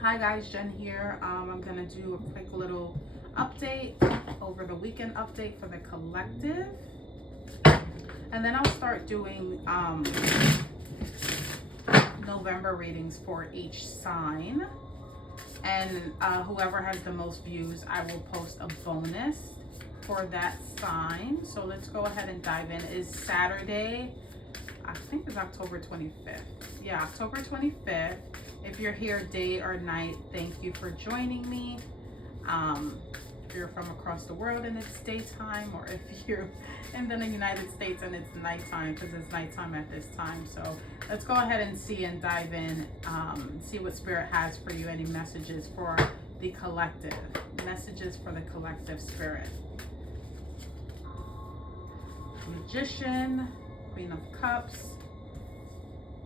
Hi guys, Jen here. I'm gonna do a quick little update over the weekend update for the collective, and then I'll start doing November readings for each sign. And whoever has the most views, I will post a bonus for that sign. So let's go ahead and dive in. It's Saturday, I think it's October 25th. Yeah, October 25th. If you're here day or night, thank you for joining me. If you're from across the world and it's daytime, or if you're in the United States and it's nighttime, because it's nighttime at this time. So let's go ahead and see and dive in, see what Spirit has for you. Any messages for the collective, messages for the collective Spirit. Magician, Queen of Cups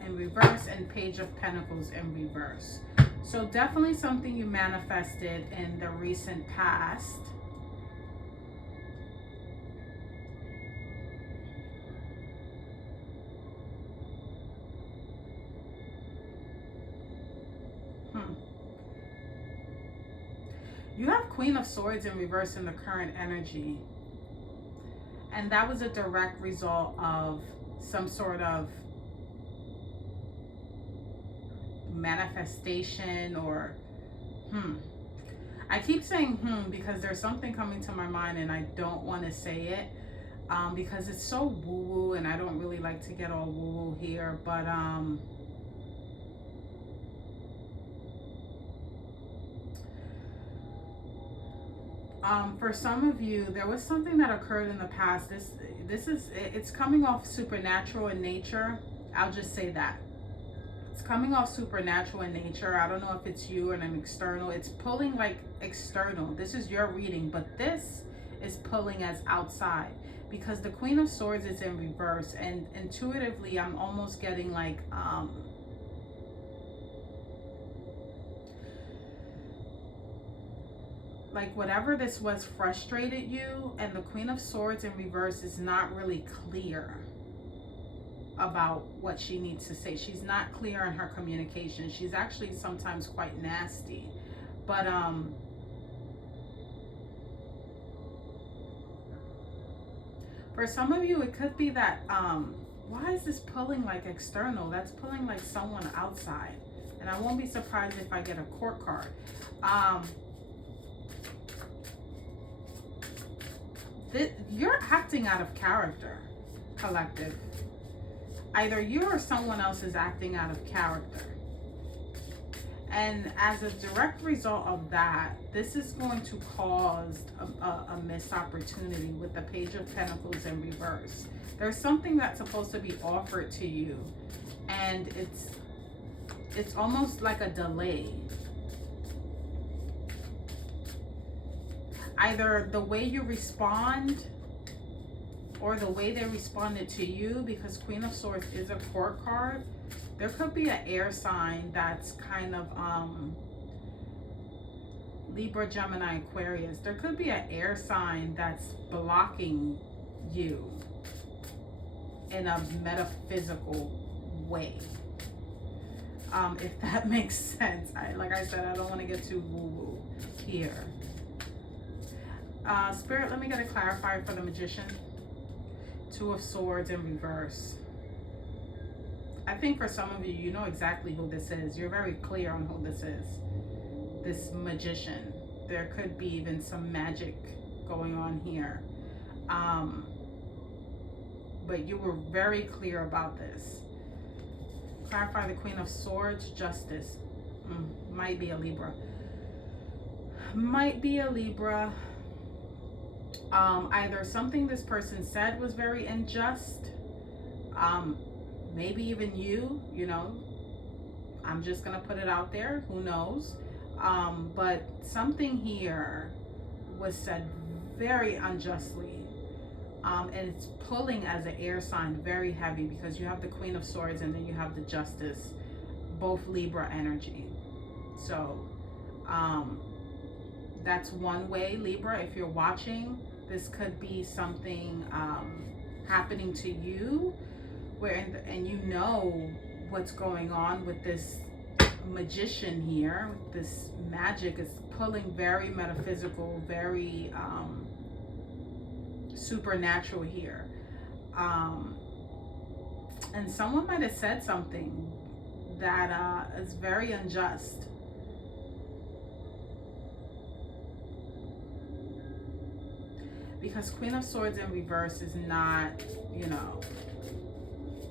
in reverse, and Page of Pentacles in reverse. So definitely something you manifested in the recent past. You have Queen of Swords in reverse in the current energy. And that was a direct result of some sort of manifestation or I keep saying because there's something coming to my mind and I don't want to say it because it's so woo-woo, and I don't really like to get all woo-woo here, but for some of you, there was something that occurred in the past. It's coming off supernatural in nature. I'll just say that. It's coming off supernatural in nature. I don't know if it's you and an external. It's pulling like external. This is your reading, but this is pulling as outside because the Queen of Swords is in reverse, and intuitively I'm almost getting like whatever this was frustrated you, and the Queen of Swords in reverse is not really clear about what she needs to say. She's not clear in her communication. She's actually sometimes quite nasty. But for some of you, it could be that why is this pulling like external? That's pulling like someone outside. And I won't be surprised if I get a court card. You're acting out of character, collective. Either you or someone else is acting out of character. And as a direct result of that, this is going to cause a missed opportunity with the Page of Pentacles in reverse. There's something that's supposed to be offered to you, and it's almost like a delay. Either the way you respond or the way they responded to you, because Queen of Swords is a court card. There could be an air sign that's kind of Libra, Gemini, Aquarius. There could be an air sign that's blocking you in a metaphysical way. If that makes sense. Like I said, I don't want to get too woo-woo here. Spirit, let me get a clarifier for the Magician. Two of Swords in reverse. I think for some of you, you know exactly who this is. You're very clear on who this is. This Magician. There could be even some magic going on here. But you were very clear about this. Clarify the Queen of Swords, Justice. Might be a Libra. Might be a Libra. Either something this person said was very unjust, maybe even you know, I'm just gonna put it out there, who knows, but something here was said very unjustly, and it's pulling as an air sign very heavy, because you have the Queen of Swords and then you have the Justice, both Libra energy. So that's one way, Libra, if you're watching. This could be something happening to you, where and you know what's going on with this Magician here. This magic is pulling very metaphysical, very supernatural here. And someone might have said something that is very unjust. Because Queen of Swords in reverse is not, you know,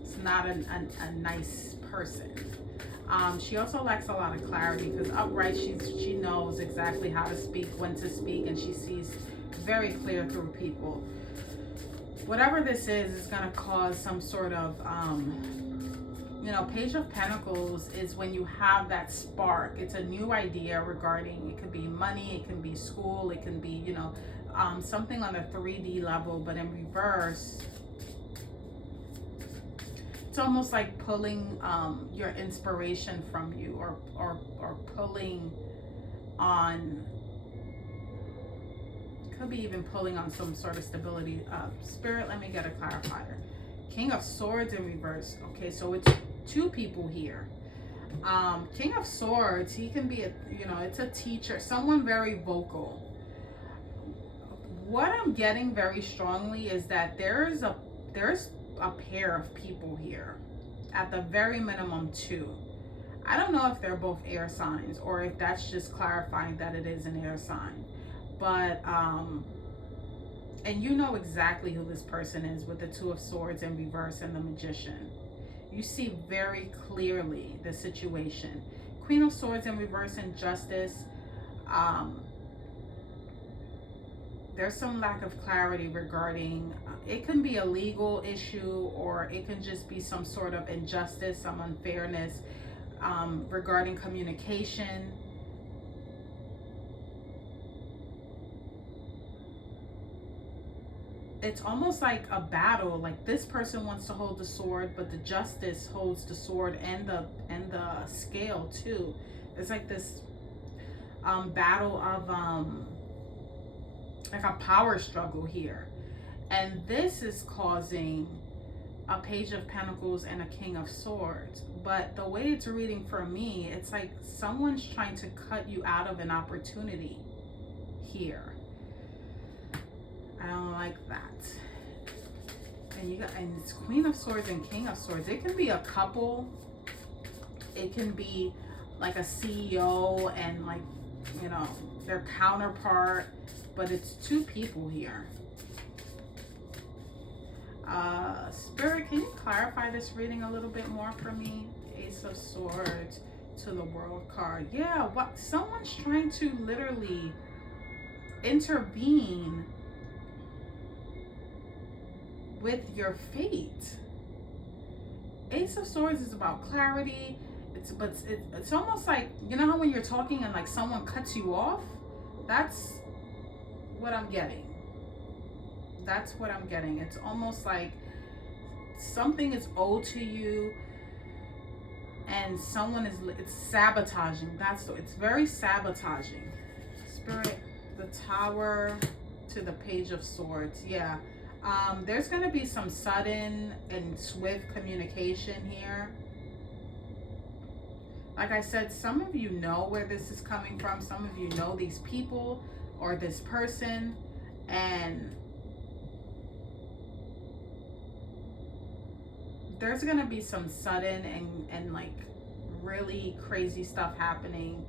it's not a nice person. She also lacks a lot of clarity, because upright, she knows exactly how to speak, when to speak, and she sees very clear through people. Whatever this is going to cause some sort of, you know, Page of Pentacles is when you have that spark. It's a new idea regarding, it could be money, it can be school, it can be, you know, something on a 3D level, but in reverse, it's almost like pulling your inspiration from you, or pulling on, could be even pulling on some sort of stability. Spirit, let me get a clarifier. King of Swords in reverse. Okay, so it's two people here. King of Swords, he can be a, you know, it's a teacher, someone very vocal. What I'm getting very strongly is that there's a pair of people here, at the very minimum two. I don't know if they're both air signs, or if that's just clarifying that it is an air sign. But and you know exactly who this person is with the Two of Swords in reverse and the Magician. You see very clearly the situation. Queen of Swords in reverse and Justice. There's some lack of clarity regarding, it can be a legal issue, or it can just be some sort of injustice, some unfairness regarding communication. It's almost like a battle, like this person wants to hold the sword, but the Justice holds the sword and the scale too. It's like this battle of like a power struggle here. And this is causing a Page of Pentacles and a King of Swords. But the way it's reading for me, it's like someone's trying to cut you out of an opportunity here. I don't like that. And it's Queen of Swords and King of Swords. It can be a couple. It can be like a CEO and, like, you know, their counterpart. But it's two people here. Spirit, can you clarify this reading a little bit more for me? Ace of Swords to the World card. Yeah, what? Someone's trying to literally intervene with your fate. Ace of Swords is about clarity. It's almost like, you know how when you're talking and like someone cuts you off? That's what I'm getting. That's what I'm getting. It's almost like something is owed to you, and someone is, it's sabotaging. It's very sabotaging. Spirit, the Tower to the Page of Swords. Yeah. There's going to be some sudden and swift communication here. Like I said, some of you know where this is coming from. Some of you know these people or this person, and there's going to be some sudden and like really crazy stuff happening.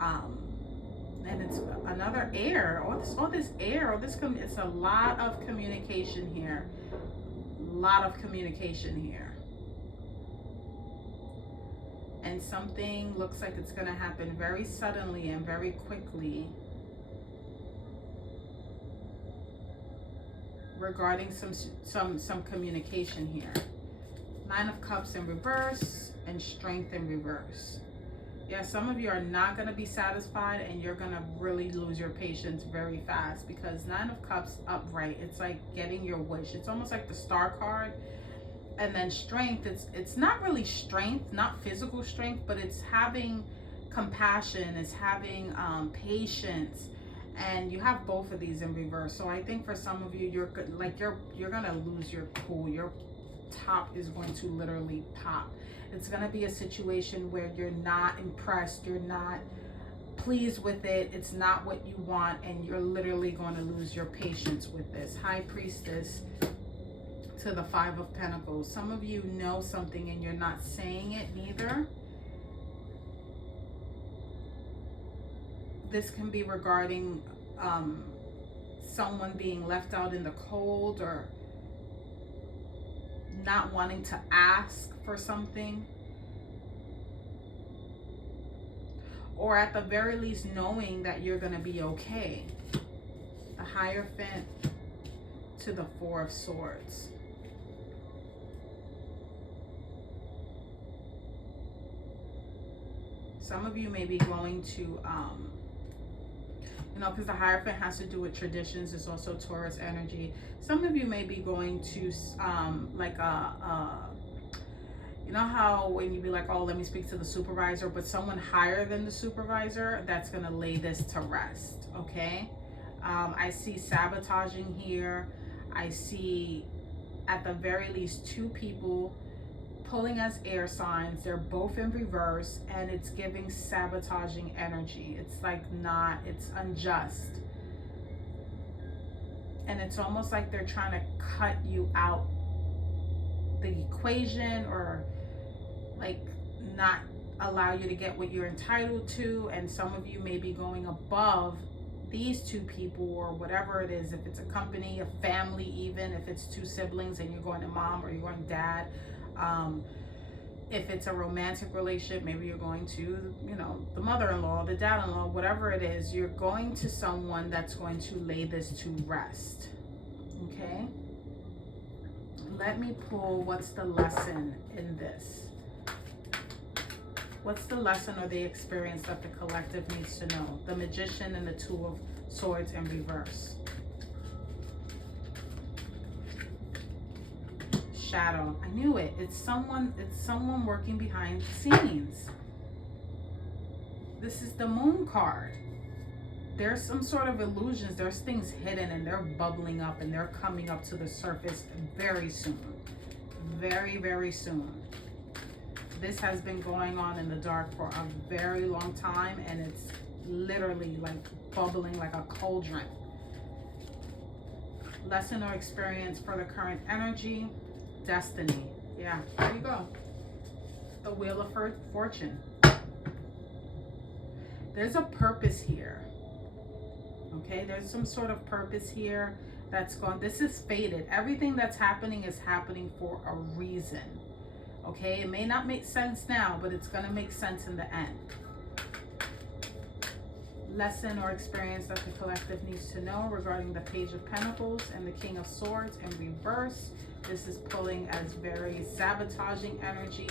And it's another air. All this air. It's a lot of communication here. A lot of communication here. And something looks like it's going to happen very suddenly and very quickly regarding some communication here. Nine of Cups in reverse and Strength in reverse. Yeah, some of you are not going to be satisfied, and you're going to really lose your patience very fast, because Nine of Cups upright, it's like getting your wish. It's almost like the Star card. And then Strength, it's not really strength, not physical strength, but it's having compassion, it's having patience. And you have both of these in reverse. So I think for some of you, you're going to lose your cool. Your top is going to literally pop. It's going to be a situation where you're not impressed, you're not pleased with it, it's not what you want, and you're literally going to lose your patience with this. High Priestess to the Five of Pentacles. Some of you know something and you're not saying it neither. This can be regarding someone being left out in the cold, or not wanting to ask for something, or at the very least knowing that you're going to be okay. The Hierophant to the Four of Swords. Some of you may be going to because the Hierophant has to do with traditions. It's also Taurus energy. Some of you may be going to like you know how when you be like, oh, let me speak to the supervisor, but someone higher than the supervisor that's going to lay this to rest, okay? I see sabotaging here. I see at the very least two people pulling as air signs. They're both in reverse, and it's giving sabotaging energy. It's like it's unjust. And it's almost like they're trying to cut you out the equation, or like not allow you to get what you're entitled to. And some of you may be going above these two people, or whatever it is. If it's a company, a family, even if it's two siblings and you're going to mom or you're going to dad. If it's a romantic relationship, maybe you're going to, the mother-in-law, the dad-in-law, whatever it is, you're going to someone that's going to lay this to rest, okay? Let me pull what's the lesson in this. What's the lesson or the experience that the collective needs to know? The Magician and the Two of Swords in reverse. Shadow. I knew it. It's someone working behind the scenes. This is the Moon card. There's some sort of illusions. There's things hidden, and they're bubbling up, and they're coming up to the surface very soon. Very, very soon. This has been going on in the dark for a very long time, and it's literally like bubbling like a cauldron. Lesson or experience for the current energy. Destiny. Yeah, there you go. The Wheel of Fortune. There's a purpose here. Okay, there's some sort of purpose here that's gone. This is fated. Everything that's happening is happening for a reason. Okay, it may not make sense now, but it's going to make sense in the end. Lesson or experience that the collective needs to know regarding the Page of Pentacles and the King of Swords in reverse. This is pulling as very sabotaging energy.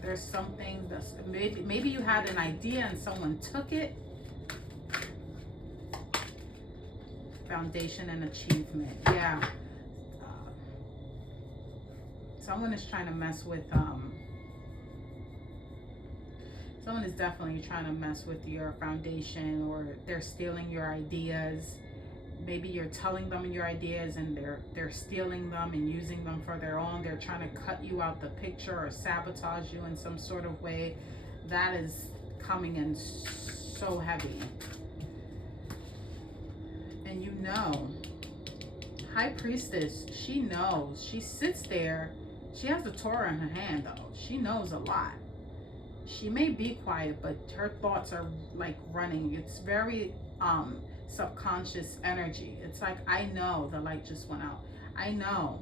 There's something that's maybe you had an idea and someone took it. Foundation and achievement. Yeah. Someone is trying to mess with someone is definitely trying to mess with your foundation, or they're stealing your ideas. Maybe you're telling them your ideas and they're stealing them and using them for their own. They're trying to cut you out the picture or sabotage you in some sort of way. That is coming in so heavy. And High Priestess, she knows. She sits there. She has the Torah in her hand, though. She knows a lot. She may be quiet, but her thoughts are like running. It's very subconscious energy. It's like, I know the light just went out. I know.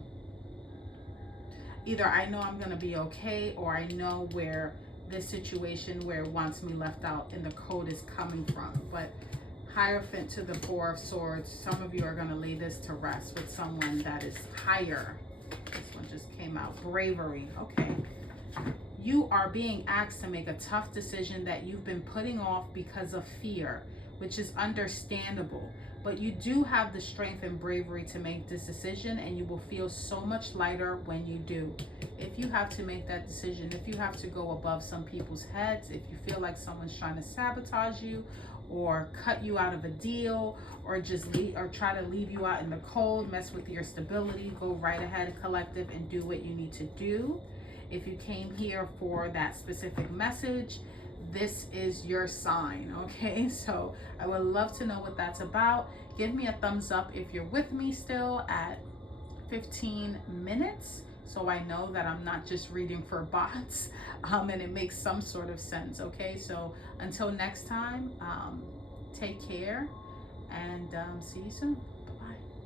Either I know I'm going to be okay, or I know where this situation where it wants me left out in the code is coming from. But Hierophant to the Four of Swords, some of you are going to lay this to rest with someone that is higher. This one just came out. Bravery. Okay. You are being asked to make a tough decision that you've been putting off because of fear, which is understandable. But you do have the strength and bravery to make this decision, and you will feel so much lighter when you do. If you have to make that decision, if you have to go above some people's heads, if you feel like someone's trying to sabotage you or cut you out of a deal, or just try to leave you out in the cold, mess with your stability, go right ahead, collective, and do what you need to do. If you came here for that specific message, this is your sign, okay? So I would love to know what that's about. Give me a thumbs up if you're with me still at 15 minutes, so I know that I'm not just reading for bots, and it makes some sort of sense, okay? So until next time, take care, and see you soon. Bye-bye.